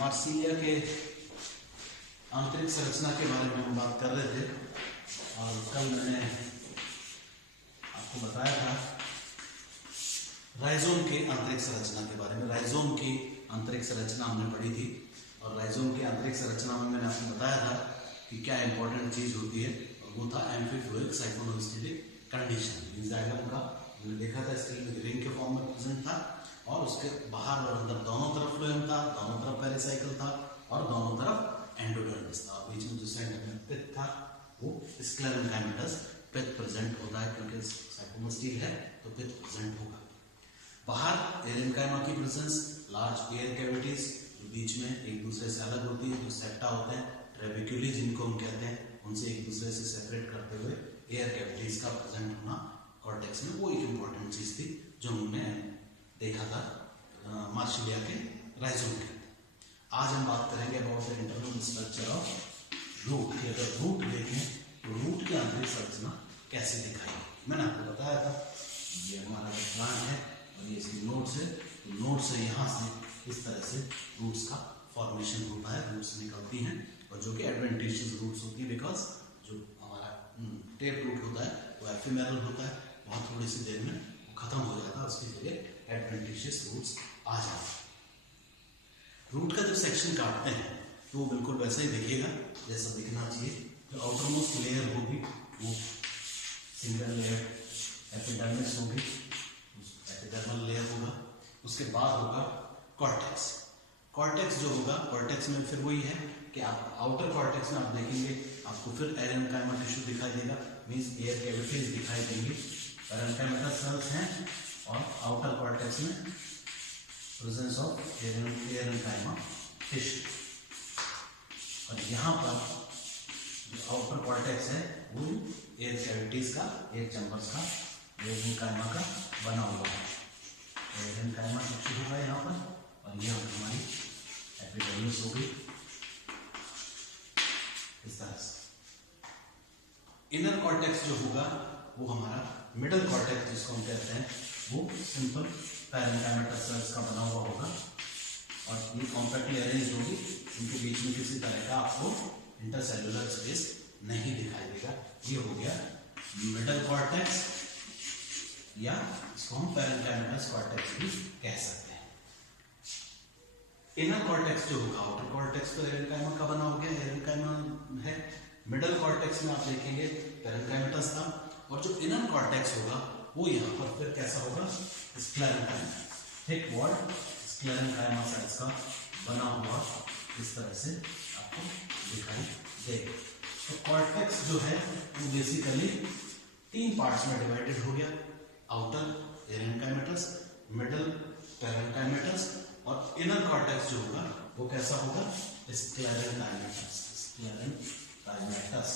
Marsilea के आंतरिक संरचना के बारे में हम बात कर रहे थे और कल मैंने आपको बताया था राइजोम के आंतरिक संरचना के बारे में। राइजोम की आंतरिक संरचना हमने पढ़ी थी और राइजोम की आंतरिक संरचना में मैंने आपको बताया था कि क्या इंपॉर्टेंट चीज होती है, और वो था एम्फीफ्लोइक साइक्लोस्टिलिक कंडीशन। इस डायग्राम का हमने देखा था, स्टील में रिंग के फॉर्म में प्रेजेंट था और उसके बाहर और अंदर दोनों तरफ फ्लोएम था, दोनों तरफ पेरिसाइकिल था और दोनों तरफ एंडोडर्मिस था। बीच में जो सेंटर में पित्त था वो स्क्लेरेंकाइमेटस पित्त प्रेजेंट होता है, क्योंकि साइक्लोस्टिल है तो पित्त प्रेजेंट होगा। बाहर एरेनकाइमा की प्रेजेंस, लार्ज एयर कैविटीज बीच में एक दूसरे से अलग होती है, जो सेप्टा होते हैं, ट्रेबेक्युली जिनको हम कहते हैं, उनसे एक दूसरे से सेपरेट करते हुए एयर कैविटीज का प्रेजेंट होना कॉर्टेक्स में, वो एक इंपॉर्टेंट चीज थी जो हमने देखा था मार्सिलिया के राइजोम के। आज हम बात करेंगे about the internal structure of root की। अगर रूट देखें तो रूट की आंतरिक संरचना कैसे दिखाई। मैंने आपको बताया था ये हमारा प्लांट है और ये इसकी नोड्स है, तो नोड से यहाँ से इस तरह से रूट्स का फॉर्मेशन होता है, रूट्स निकलती हैं और जो कि एडवेंटिशियस रूट्स होती है, बिकॉज जो हमारा टेप रूट होता है वो एफिमेरल होता है, बहुत थोड़ी सी देर में वो खत्म हो जाता है, उसकी जगह एडवेंटिशियस रूट्स आ जाते हैं। रूट का जब सेक्शन काटते हैं तो वो बिल्कुल वैसा ही दिखेगा जैसा दिखना चाहिए। जो आउटरमोस्ट लेयर होगी वो सिंगल लेयर एपिडर्मिस होगी, एपिडर्मल लेयर होगा, उसके बाद होगा कॉर्टेक्स। कॉर्टेक्स जो होगा, कॉर्टेक्स में फिर वही है कि आप आउटर कॉर्टेक्स में आप देखेंगे आपको फिर एरेनकाइमा टिश्यू दिखाई देगा, मींस एयर कैविटीज दिखाई देंगी, एरेनकाइमेटस सेल्स हैं और आउटर कॉर्टेक्स में प्रेजेंस ऑफ एरेनकाइमा टिश्यू। और यहाँ पर जो आउटर कॉर्टेक्स है वो एयर कैविटीज का, एयर चैम्बर्स का, एरेनकाइमा का बना हुआ है। एरेनकाइमा टिश्यू होगा यहाँ पर और यह हमारी एपिडर्मिस होगी इस तरह से। इनर कॉर्टेक्स जो होगा वो हमारा मिडल कॉर्टेक्स जिसको हम कहते हैं, वो सिंपल पैरेन्काइमेटस सेल्स का बना हुआ होगा और ये कॉम्पैक्टली अरेंज होगी, इनके बीच में किसी तरह का आपको इंटरसेलुलर स्पेस नहीं दिखाई देगा। ये हो गया मिडल कॉर्टेक्स, या इसको हम पैरेन्काइमेटस कॉर्टेक्स भी कह सकते हैं। इनर कॉर्टेक्स जो होगा, आउटर कॉर्टेक्स तो एरेनकाइमा का बना हो गया, एरेनकाइमा है। मिडल कॉर्टेक्स में आप देखेंगे पैरेन्काइमेटस था और जो इनर कॉर्टेक्स होगा वो यहाँ पर फिर कैसा होगा, sclerenchyma, thick walled sclerenchyma cells का बना हुआ इस तरह से आपको दिखाई देगा। तो कॉर्टेक्स जो है वो बेसिकली 3 पार्ट्स में डिवाइडेड हो गया, आउटर एरेनकाइमेटस, मिडल पैरेन्काइमेटस और इनर कॉर्टेक्स जो होगा वो कैसा होगा, स्क्लेरेंकाइमेटस। स्क्लेरेंकाइमेटस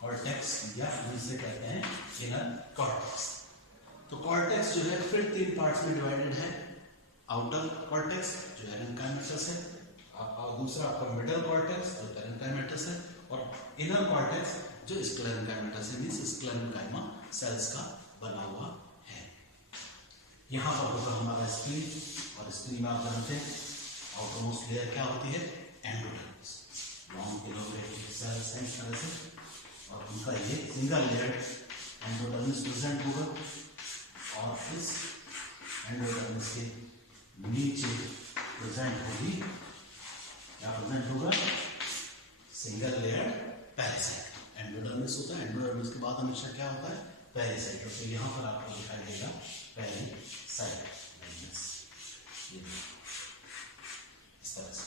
कॉर्टेक्स या जिसे कहते हैं इनर कॉर्टेक्स। तो कॉर्टेक्स जो है फिर 3 पार्ट्स में डिवाइडेड है, आउटर कॉर्टेक्स जो एरेनकाइमेटस है, दूसरा आपका मिडल कॉर्टेक्स जो पैरेन्काइमेटस है और इनर कॉर्टेक्स जो स्क्लेरेंकाइमेटस है, मींस स्क्लेरेंकाइमा सेल्स का बना हुआ है। यहाँ पर होगा हमारा स्प्लीन और स्प्लीन में आप जानते हैं आउटरमोस्ट लेयर क्या होती है, एंडोडर्मिस। लॉन्ग इलोबरेटेड सेल्स हैं इस तरह से और उनका ये सिंगल लेयर एंडोडर्मिस प्रेजेंट होगा और इस एंडोडर्मिस के नीचे प्रेजेंट होगी, क्या प्रेजेंट होगा, सिंगल लेयर पेरिसाइकिल। एंडोडर्मिस होता है, एंडोडर्मिस के बाद हमेशा क्या होता है, पेरिसाइकिल। तो यहाँ पर आपको दिखाई देगा पेरिसाइकिल इस तरह से।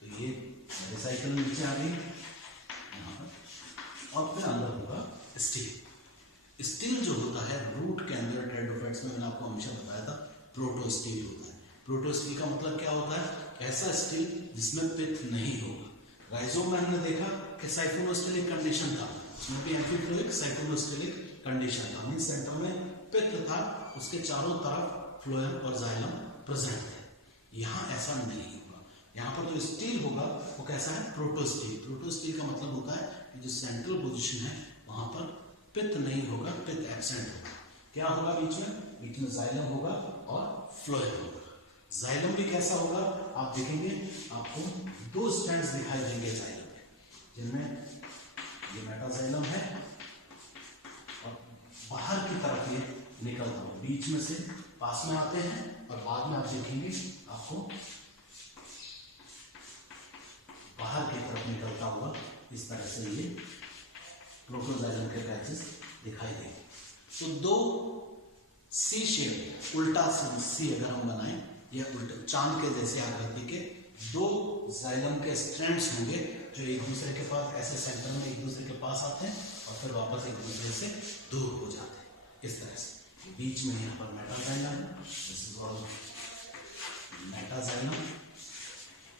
तो ये पेरिसाइकिल नीचे आ गई यहाँ पर और फिर अंदर होगा स्टील। स्टील जो होता है रूट के अंदर टेरिडोफाइट्स में, मैंने आपको हमेशा बताया था प्रोटोस्टील होता है। प्रोटोस्टील का मतलब क्या होता है, ऐसा स्टील जिसमें पित्त नहीं होगा। राइजोम में हमने देखा कि साइक्लोस्टिलिक कंडीशन था, उसमें भी एम्फीफ्लोइक साइक्लोस्टिलिक कंडीशन था, मींस सेंटर में पित्त था, उसके चारों तरफ फ्लोएम और जाइलम प्रेजेंट थे। यहाँ ऐसा नहीं होगा, यहाँ पर जो स्टील होगा वो कैसा है, प्रोटोस्टील। प्रोटोस्टील का मतलब होता है कि जो सेंट्रल पोजीशन है वहां पर पित्त नहीं होगा, पित्त एब्सेंट होगा। क्या होगा बीच में जाइलम होगा और फ्लोएम होगा। जाइलम भी कैसा होगा आप देखेंगे, आपको दो स्ट्रैंड्स दिखाई देंगे जाइलम के, जिनमें ये मेटाजाइलम है और बाहर की तरफ ये निकलता हुआ, बीच में से पास में आते हैं और बाद में आप देखेंगे आपको बाहर की तरफ निकलता हुआ इस तरह से ये प्रोटोजाइलम के पैचेस दिखाई देंगे। तो दो सी शेप, उल्टा सी अगर हम बनाएं, या उल्टा चांद के जैसे आकृति के दो जाइलम के स्ट्रैंड्स होंगे जो एक दूसरे के पास ऐसे सेंटर में एक दूसरे के पास आते हैं और फिर वापस एक दूसरे से दूर हो जाते हैं, इस तरह से। बीच में यहाँ पर मेटाजाइलम है, दिस इज कॉल्ड मेटाजाइलम,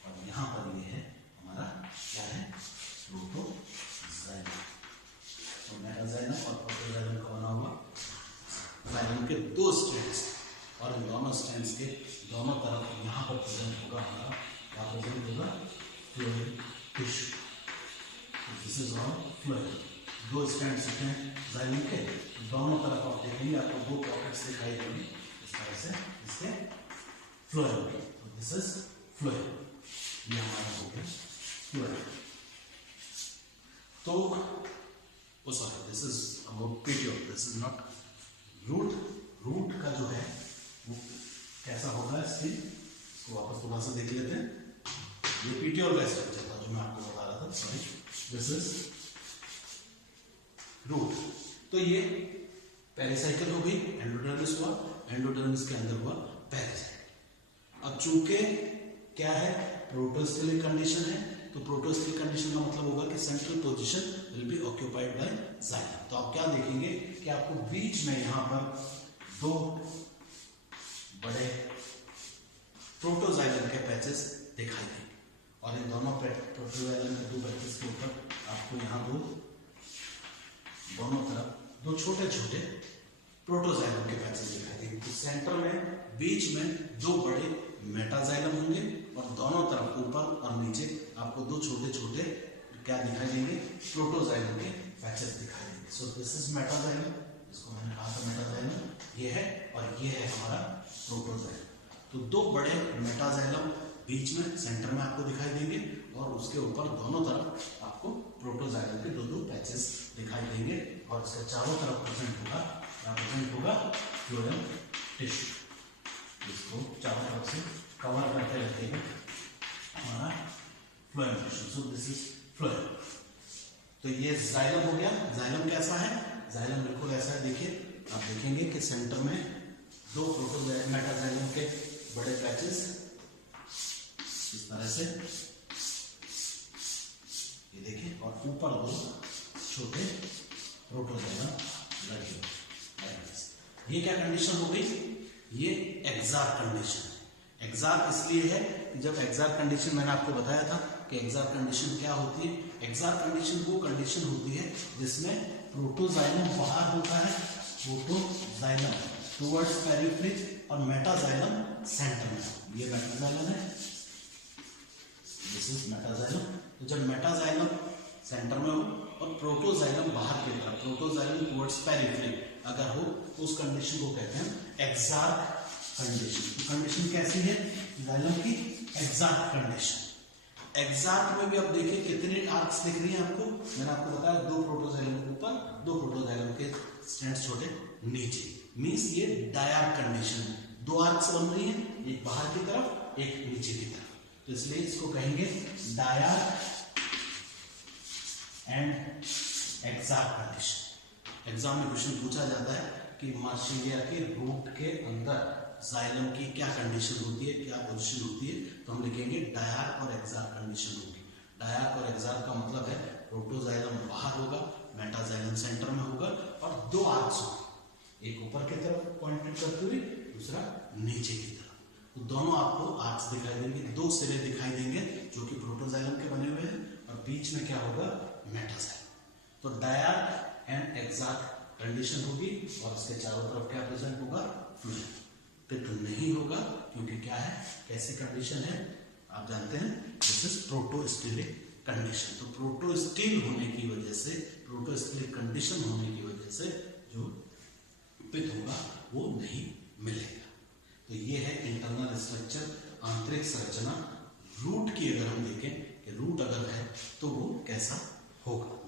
और यहाँ पर ये है हमारा क्या है, प्रोटोजाइलम। तो मेटाजाइलम और प्रोटोजाइलम का बना हुआ जाइलम के दो स्ट्रैंड्स, और इन दोनों स्ट्रैंड्स के दोनों तरफ यहाँ पर प्रेजेंट होगा हमारा क्या प्रेजेंट होगा, phloem tissue. This is all phloem. दो स्ट्रैंड्स हैं जाइलम के, दोनों तरफ आप देखेंगे आपको दो पॉकेट्स दिखाई देंगे इस तरह से इसके फ्लोएम के। तो दिस इज फ्लोएम, ये हमारा हो गया फ्लोएम। तो sorry, this is about petiole, this is not root. Root का जो है वो कैसा होगा, इसको वापस थोड़ा सा देख लेते हैं। ये पेटियोल का स्ट्रक्चर था जो मैं आपको बता रहा था, सॉरी, दिस इज रूट। तो ये पेरिसाइकिल हो गई, एंडोडर्मिस हुआ, एंडोडर्मिस के अंदर हुआ पेरिसाइकिल। अब चूंकि क्या है, प्रोटोस्टेलिक कंडीशन है, तो प्रोटोस्टेलिक कंडीशन का मतलब होगा कि central position will be occupied by xylem. तो आप क्या देखेंगे कि आपको बीच में यहां पर दो बड़े प्रोटोजाइलम के पैचेस दिखाई देंगे, और इन दोनों प्रोटोजाइलम के दो पैचेस के ऊपर आपको यहाँ दोनों तरफ दो छोटे छोटे प्रोटोजाइलम के पैचेस दिखाई देंगे। तो सेंटर में बीच में दो बड़े मेटाजाइलम होंगे और दोनों तरफ ऊपर और नीचे आपको दो छोटे छोटे क्या दिखाई देंगे, प्रोटोजाइलम के पैचेस दिखाई देंगे। सो दिस इज मेटाजाइलम, इसको मैंने कहा था मेटाजाइलम, ये है, और ये है हमारा प्रोटोजाइलम। तो दो बड़े मेटाजाइलम बीच में सेंटर में आपको दिखाई देंगे, और उसके ऊपर दोनों तरफ आपको प्रोटोजाइलम के दो दो पैचेस दिखाई देंगे, और इसके चारों तरफ प्रेजेंट होगा फ्लोएम टिश्यू। इसको चारों तरफ से कवर करके रखेगा हमारा phloem tissue. So this is phloem. तो ये जाइलम हो गया। जाइलम कैसा है, जाइलम बिल्कुल ऐसा है, देखिए आप देखेंगे कि सेंटर में दो प्रोटोजाइलम मेटाजाइलम के बड़े पैचेस इस तरह से, ये देखिए, और ऊपर दो छोटे प्रोटोजाइलम लगे हुए। ये क्या कंडीशन हो गई, ये एक्सार्क कंडीशन है। एक्सार्क इसलिए है कि जब एक्सार्क कंडीशन मैंने आपको बताया था कि एक्सार्क कंडीशन क्या होती है। एक्सार्क कंडीशन वो कंडीशन होती है जिसमें प्रोटोजाइलम बाहर होता है, प्रोटोजाइलम टुवर्ड्स पेरिफेरी, और मेटाजाइलम सेंटर में। ये मेटाजाइलम है, दिस इज मेटाजाइलम। तो जब मेटाजाइलम सेंटर में हो और प्रोटोजाइलम बाहर की तरफ, प्रोटोजाइलम टुवर्ड्स पेरिफेरी अगर हो, उस कंडीशन को कहते हैं एक्सार्क कंडीशन। कंडीशन कैसी है जाइलम की, एक्सार्क कंडीशन। एक्सार्क में भी अब देखिए कितने आर्क्स दिख रही हैं आपको, मैंने आपको बताया दो प्रोटोजाइलम के ऊपर, दो प्रोटोजाइलम के स्ट्रैंड्स छोटे नीचे, मींस ये डायआर्क कंडीशन है। दो आर्क्स बन रही हैं, एक बाहर की तरफ एक नीचे की तरफ, तो इसलिए इसको कहेंगे डायआर्क एंड एक्सार्क कंडीशन। एग्जाम में क्वेश्चन पूछा जाता है कि मार्शिलिया के रूट के अंदर जाइलम की क्या कंडीशन होती है, क्या पोजीशन होती है, तो हम लिखेंगे डायआर्क और एक्सार्क कंडीशन होगी। डायआर्क और एक्सार्क का मतलब है प्रोटोजाइलम बाहर होगा, मेटाजाइलम सेंटर में होगा, और दो आर्क्स होंगे, एक ऊपर की तरफ पॉइंटेड करते हुए, दूसरा नीचे की तरफ। तो दोनों आपको आर्क्स दिखाई देंगे, दो सिरे दिखाई देंगे जो कि प्रोटोजाइलम के बने हुए हैं, और बीच में क्या होगा, मेटाजाइलम। तो डायआर्क एंड एक्सार्क कंडीशन होगी, और इसके चारों तरफ क्या प्रेजेंट होगा, फ्लोएम। तो नहीं होगा क्योंकि क्या है, कैसी कंडीशन है आप जानते हैं, दिस इज प्रोटोस्टेलिक कंडीशन। तो प्रोटोस्टिल होने की वजह से, प्रोटोस्टेलिक कंडीशन होने की वजह से जो पित्त होगा वो नहीं मिलेगा। तो ये है इंटरनल स्ट्रक्चर, आंतरिक संरचना रूट की अगर हम देखें कि रूट अगर है तो वो कैसा होगा।